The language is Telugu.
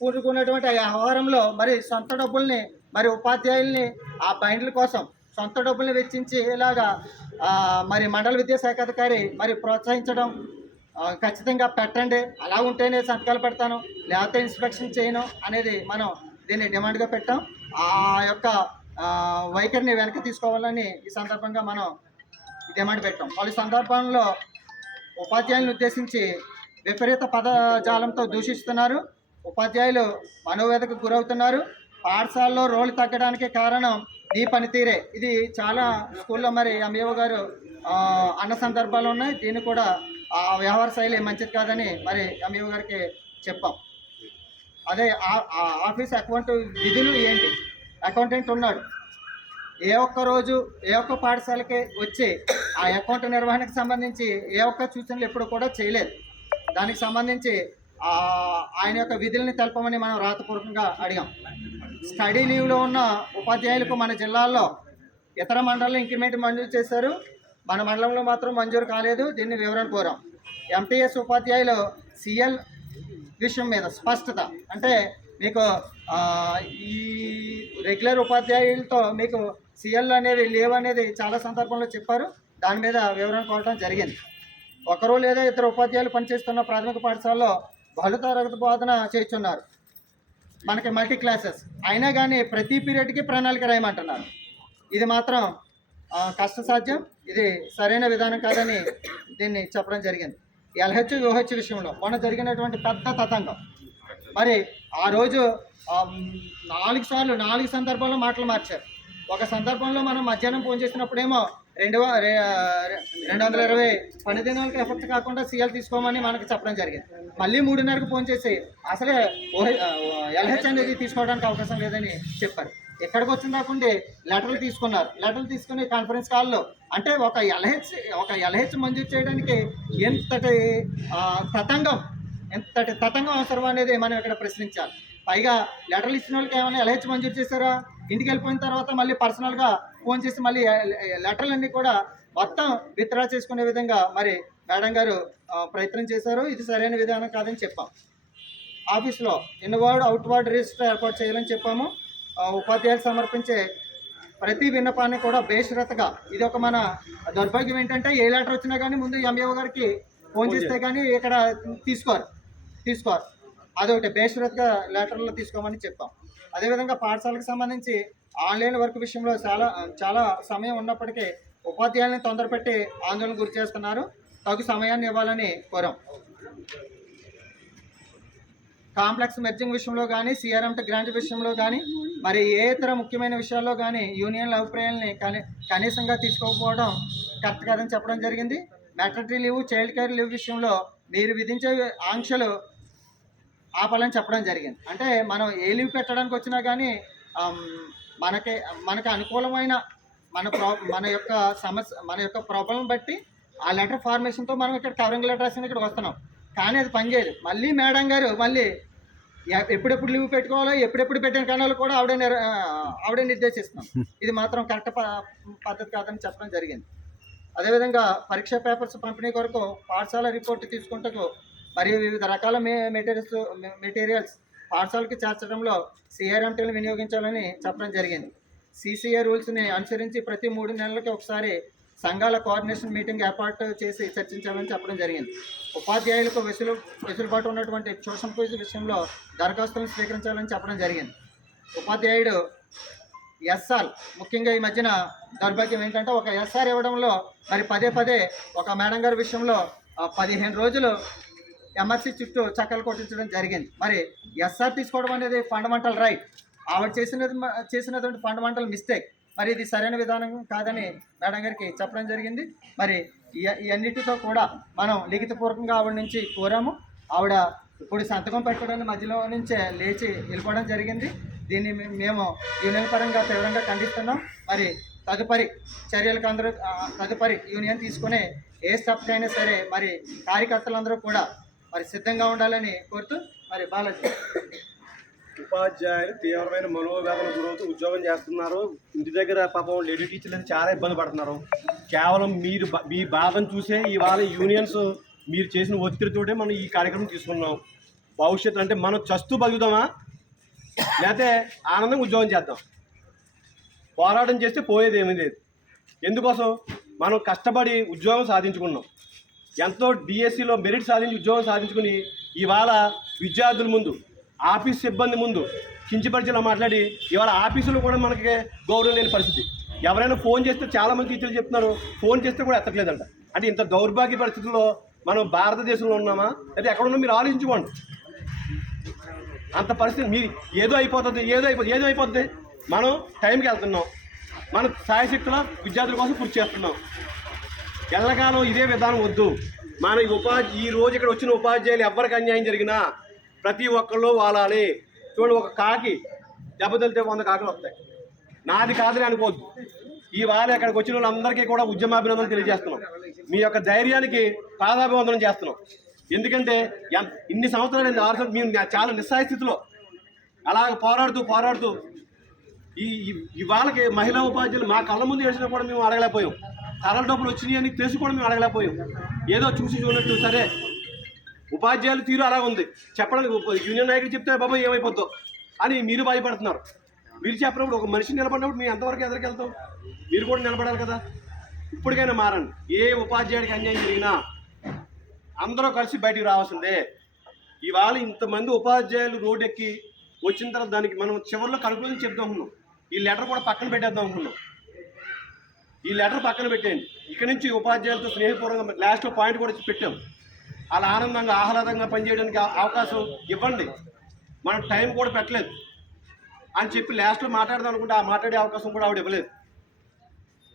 కూడుకున్నటువంటి ఆ వ్యవహారంలో మరి సొంత డబ్బుల్ని మరి ఉపాధ్యాయుల్ని ఆ బైండ్ల కోసం సొంత డబ్బుల్ని వెచ్చించి ఇలాగా మరి మండల విద్యాశాఖ అధికారి మరి ప్రోత్సహించడం, ఖచ్చితంగా పెట్టండి, అలా ఉంటేనే సంతకాలు పెడతాను, లేకపోతే ఇన్స్పెక్షన్ చేయను అనేది మనం దీన్ని డిమాండ్గా పెట్టాం. ఆ యొక్క వైఖరిని వెనక్కి తీసుకోవాలని ఈ సందర్భంగా మనం డిమాండ్ పెట్టాం. పలు సందర్భాల్లో ఉపాధ్యాయులను ఉద్దేశించి విపరీత పదజాలంతో దూషిస్తున్నారు. ఉపాధ్యాయులు మనోవేదకు గురవుతున్నారు. పాఠశాలలో రోలు తగ్గడానికి కారణం నీ పనితీరే. ఇది చాలా స్కూల్లో మరి ఎంఈఓ గారు అన్న సందర్భాలు ఉన్నాయి. దీన్ని కూడా ఆ వ్యవహార శైలి మంచిది కాదని మరి ఎంఈఓ గారికి చెప్పాం. అదే ఆఫీస్ అకౌంట్ విధులు ఏంటి, అకౌంటెంట్ ఉన్నాడు, ఏ ఒక్క రోజు ఏ ఒక్క పాఠశాలకి వచ్చి ఆ అకౌంట్ నిర్వహణకు సంబంధించి ఏ ఒక్క సూచనలు ఎప్పుడు కూడా చేయలేదు. దానికి సంబంధించి ఆయన యొక్క విధుల్ని తెలపమని మనం రాతపూర్వకంగా అడిగాం. స్టడీ లీవ్లో ఉన్న ఉపాధ్యాయులకు మన జిల్లాల్లో ఇతర మండలంలో ఇంక్రిమెంట్ మంజూరు చేశారు, మన మండలంలో మాత్రం మంజూరు కాలేదు. దీన్ని వివరణ కోరాం. ఎంటీఎస్ ఉపాధ్యాయులు సిఎల్ విషయం మీద స్పష్టత, అంటే మీకు ఈ రెగ్యులర్ ఉపాధ్యాయులతో మీకు సిఎల్ అనేవి లేవు అనేది చాలా సందర్భంలో చెప్పారు. దాని మీద వివరణ కోరడం జరిగింది. ఒకరు లేదా ఇద్దరు ఉపాధ్యాయులు పనిచేస్తున్న ప్రాథమిక పాఠశాలలో బహుళ తరగతి బోధన చేస్తున్నారు, మనకి మల్టీ క్లాసెస్, అయినా కానీ ప్రతి పీరియడ్కి ప్రణాళిక రాయమంటున్నారు. ఇది మాత్రం కష్టసాధ్యం, ఇది సరైన విధానం కాదని దీన్ని చెప్పడం జరిగింది. ఎల్హెచ్ యూహెచ్ విషయంలో మొన్న జరిగినటువంటి పెద్ద తతంగం, మరి ఆ రోజు 4 సందర్భాల్లో మాటలు మార్చారు. ఒక సందర్భంలో మనం మధ్యాహ్నం ఫోన్ చేసినప్పుడేమో 220 పని దినాలకు ఎఫెక్ట్ కాకుండా సీఎల్ తీసుకోమని మనకు చెప్పడం జరిగింది. మళ్ళీ 3:30కు ఫోన్ చేసి అసలే ఎల్హెచ్ అనేది తీసుకోవడానికి అవకాశం లేదని చెప్పారు. ఎక్కడికి వచ్చిన దాకుండి లెటర్లు తీసుకున్నారు. లెటర్లు తీసుకుని కాన్ఫరెన్స్ కాల్లో, అంటే ఒక ఎల్హెచ్ మంజూరు చేయడానికి ఎంతటి తతంగం అవసరం అనేది మనం ఇక్కడ ప్రశ్నించాలి. పైగా లెటర్లు ఇచ్చిన వాళ్ళకి ఏమైనా ఎల్హెచ్ మంజూరు చేశారా? ఇంటికి వెళ్ళిపోయిన తర్వాత మళ్ళీ పర్సనల్గా ఫోన్ చేసి మళ్ళీ లెటర్లన్నీ కూడా మొత్తం విత్డ్రా చేసుకునే విధంగా మరి మేడం గారు ప్రయత్నం చేశారు. ఇది సరైన విధానం కాదని చెప్పాం. ఆఫీస్లో ఇన్వర్డ్ అవుట్వర్డ్ రిజిస్టర్ ఏర్పాటు చేయాలని చెప్పాము. ఉపాధ్యాయులు సమర్పించే ప్రతి విన్నపాన్ని కూడా బేషరతుగా, ఇది ఒక మన దౌర్భాగ్యం ఏంటంటే ఏ లెటర్ వచ్చినా కానీ ముందు ఎంఈఓ గారికి ఫోన్ చేస్తే కానీ ఇక్కడ తీసుకోరు. అదొకటి బేషరతుగా లెటర్లు తీసుకోమని చెప్పాం. అదేవిధంగా పాఠశాలకు సంబంధించి ఆన్లైన్ వర్క్ విషయంలో చాలా సమయం ఉన్నప్పటికీ ఉపాధ్యాయులను తొందరపెట్టి ఆందోళన గురి చేస్తున్నారు. తగు సమయాన్ని ఇవ్వాలని కోరాం. కాంప్లెక్స్ మెర్జింగ్ విషయంలో కానీ, సిఆర్ఎంటీ గ్రాంట్ విషయంలో కానీ, మరి ఏ ఇతర ముఖ్యమైన విషయాల్లో కానీ యూనియన్ల అభిప్రాయాలని కనీసంగా తీసుకోకపోవడం కరెక్ట్ కాదని చెప్పడం జరిగింది. Maternity leave, child care leave విషయంలో మీరు విధించే ఆంక్షలు ఆపాలని చెప్పడం జరిగింది. అంటే మనం ఏ లీవ్ పెట్టడానికి వచ్చినా కానీ మనకి అనుకూలమైన మన యొక్క సమస్య, మన యొక్క ప్రాబ్లం బట్టి ఆ లెటర్ ఫార్మేషన్తో మనం ఇక్కడ కవరింగ్ లెటర్ రాసిన ఇక్కడ వస్తున్నాం. కానీ అది పనిచేయదు. మళ్ళీ మేడం గారు మళ్ళీ ఎప్పుడెప్పుడు లీవ్ పెట్టుకోవాలో, ఎప్పుడెప్పుడు పెట్టిన కణాలు కూడా ఆవిడే నిర్దేశిస్తున్నాం. ఇది మాత్రం కరెక్ట్ పద్ధతి కాదని చెప్పడం జరిగింది. అదేవిధంగా పరీక్షా పేపర్స్ పంపిణీ కొరకు పాఠశాల రిపోర్టు తీసుకుంటూ మరియు వివిధ రకాల మెటీరియల్స్ పాఠశాలకి చేర్చడంలో సిఆర్ఎంటీలను వినియోగించాలని చెప్పడం జరిగింది. సిసిఏ రూల్స్ని అనుసరించి ప్రతి 3 నెలలకి ఒకసారి సంఘాల కోఆర్డినేషన్ మీటింగ్ ఏర్పాటు చేసి చర్చించాలని చెప్పడం జరిగింది. ఉపాధ్యాయులకు వెసులుబాటు ఉన్నటువంటి ట్యూషన్ ఫీజు విషయంలో దరఖాస్తులను స్వీకరించాలని చెప్పడం జరిగింది. ఉపాధ్యాయుడు ఎస్ఆర్, ముఖ్యంగా ఈ మధ్యన దౌర్భాగ్యం ఏంటంటే ఒక ఎస్ఆర్ ఇవ్వడంలో మరి పదే ఒక మేడం గారి విషయంలో 15 రోజులు ఎంఆర్సీ చుట్టూ చక్కలు కొట్టించడం జరిగింది. మరి ఎస్ఆర్ తీసుకోవడం అనేది ఫండమెంటల్ రైట్, ఆవిడ చేసినటువంటి ఫండమెంటల్ మిస్టేక్. మరి ఇది సరైన విధానం కాదని మేడం గారికి చెప్పడం జరిగింది. మరి ఇవన్నిటితో కూడా మనం లిఖితపూర్వకంగా ఆవిడ నుంచి కోరాము. ఆవిడ ఇప్పుడు సంతకం పెట్టడానికి మధ్యలో నుంచే లేచి వెళ్ళిపోవడం జరిగింది. దీన్ని మేము యూనియన్ పరంగా తీవ్రంగా ఖండిస్తున్నాం. మరి తదుపరి యూనియన్ తీసుకునే ఏ స్టెప్కి అయినా సరే మరి కార్యకర్తలందరూ కూడా మరి సిద్ధంగా ఉండాలని కోరుతూ మరి బాలాజీ. ఉపాధ్యాయులు తీవ్రమైన మనోవేదన గురవుతూ ఉద్యోగం చేస్తున్నారు. ఇంటి దగ్గర పాపం లేడీ టీచర్లు చాలా ఇబ్బంది పడుతున్నారు. కేవలం మీ బాధను చూసే ఇవాళ యూనియన్స్ మీరు చేసిన ఒత్తిడితోటే మనం ఈ కార్యక్రమం తీసుకున్నాం. భవిష్యత్తు అంటే మనం చస్తూ బతుకుదామా లేకపోతే ఆనందంగా ఉద్యోగం చేద్దాం? పోరాటం చేస్తే పోయేది ఏమీ లేదు. ఎందుకోసం? మనం కష్టపడి ఉద్యోగం సాధించుకున్నాం, ఎంతో డిఎస్సిలో మెరిట్ సాధించి ఉద్యోగం సాధించుకుని ఇవాళ విద్యార్థుల ముందు, ఆఫీస్ సిబ్బంది ముందు కించపరిచేలా మాట్లాడి ఇవాళ ఆఫీసులో కూడా మనకి గౌరవం లేని పరిస్థితి. ఎవరైనా ఫోన్ చేస్తే చాలామంది టీచర్లు చెప్తున్నారు ఫోన్ చేస్తే కూడా ఎత్తట్లేదంట. అంటే ఇంత దౌర్భాగ్య పరిస్థితుల్లో మనం భారతదేశంలో ఉన్నామా అయితే ఎక్కడ ఉన్నా మీరు ఆలోచించుకోండి. అంత పరిస్థితి మీరు ఏదో అయిపోతుంది. మనం టైంకి వెళ్తున్నాం, మన సాయశక్తుల విద్యార్థుల కోసం కృషి చేస్తున్నాం. ఎల్లకాలం ఇదే విధానం వద్దు. మన ఈ రోజు ఇక్కడ వచ్చిన ఉపాధ్యాయులు ఎవరికి అన్యాయం జరిగినా ప్రతి ఒక్కళ్ళు వాలాలి. చూడండి, ఒక కాకి దెబ్బతలితే 100 కాకులు వస్తాయి. నాది కాదని అనుకోవద్దు. ఇవాళ ఇక్కడికి వచ్చిన వాళ్ళందరికీ కూడా ఉద్యమాభినందనలు తెలియజేస్తున్నాం. మీ యొక్క ధైర్యానికి పాదాభివందనం చేస్తున్నాం. ఎందుకంటే ఇన్ని సంవత్సరాలు 6 సంవత్సరాలు మేము చాలా నిస్సాయ స్థితిలో అలాగ పోరాడుతూ ఇవాళకి మహిళా ఉపాధ్యాయులు మా కళ్ళ ముందు ఏడ్చినా కూడా మేము అడగలేకపోయాం. తరల డబ్బులు వచ్చినాయి అని తెలిసి కూడా మేము అడగలేకపోయాం. ఏదో చూసి చూడట్టు సరే ఉపాధ్యాయులు తీరు అలా ఉంది చెప్పడానికి. యూనియన్ నాయకులు చెప్తే బాబా ఏమైపోద్దో అని మీరు భయపడుతున్నారు. మీరు చెప్పినప్పుడు ఒక మనిషి నిలబడినప్పుడు మేము ఎంతవరకు ఎదురుకెళ్తాం? మీరు కూడా నిలబడాలి కదా. ఇప్పటికైనా మారండి. ఏ ఉపాధ్యాయుడికి అన్యాయం జరిగినా అందరూ కలిసి బయటికి రావాల్సిందే. ఇవాళ ఇంతమంది ఉపాధ్యాయులు రోడ్డు ఎక్కి వచ్చిన తర్వాత దానికి మనం చివరిలో కనుక్కొని చెప్తాం అనుకున్నాం. ఈ లెటర్ కూడా పక్కన పెట్టేద్దాం అనుకున్నాం. ఈ లెటర్ పక్కన పెట్టేయండి. ఇక్కడి నుంచి ఉపాధ్యాయులతో స్నేహపూర్వకంగా లాస్ట్లో పాయింట్ కూడా పెట్టాం. అలా ఆనందంగా ఆహ్లాదంగా పనిచేయడానికి అవకాశం ఇవ్వండి. మనం టైం కూడా పెట్టలేదు అని చెప్పి లాస్ట్లో మాట్లాడదాం అనుకుంటే ఆ మాట్లాడే అవకాశం కూడా ఆవిడ ఇవ్వలేదు.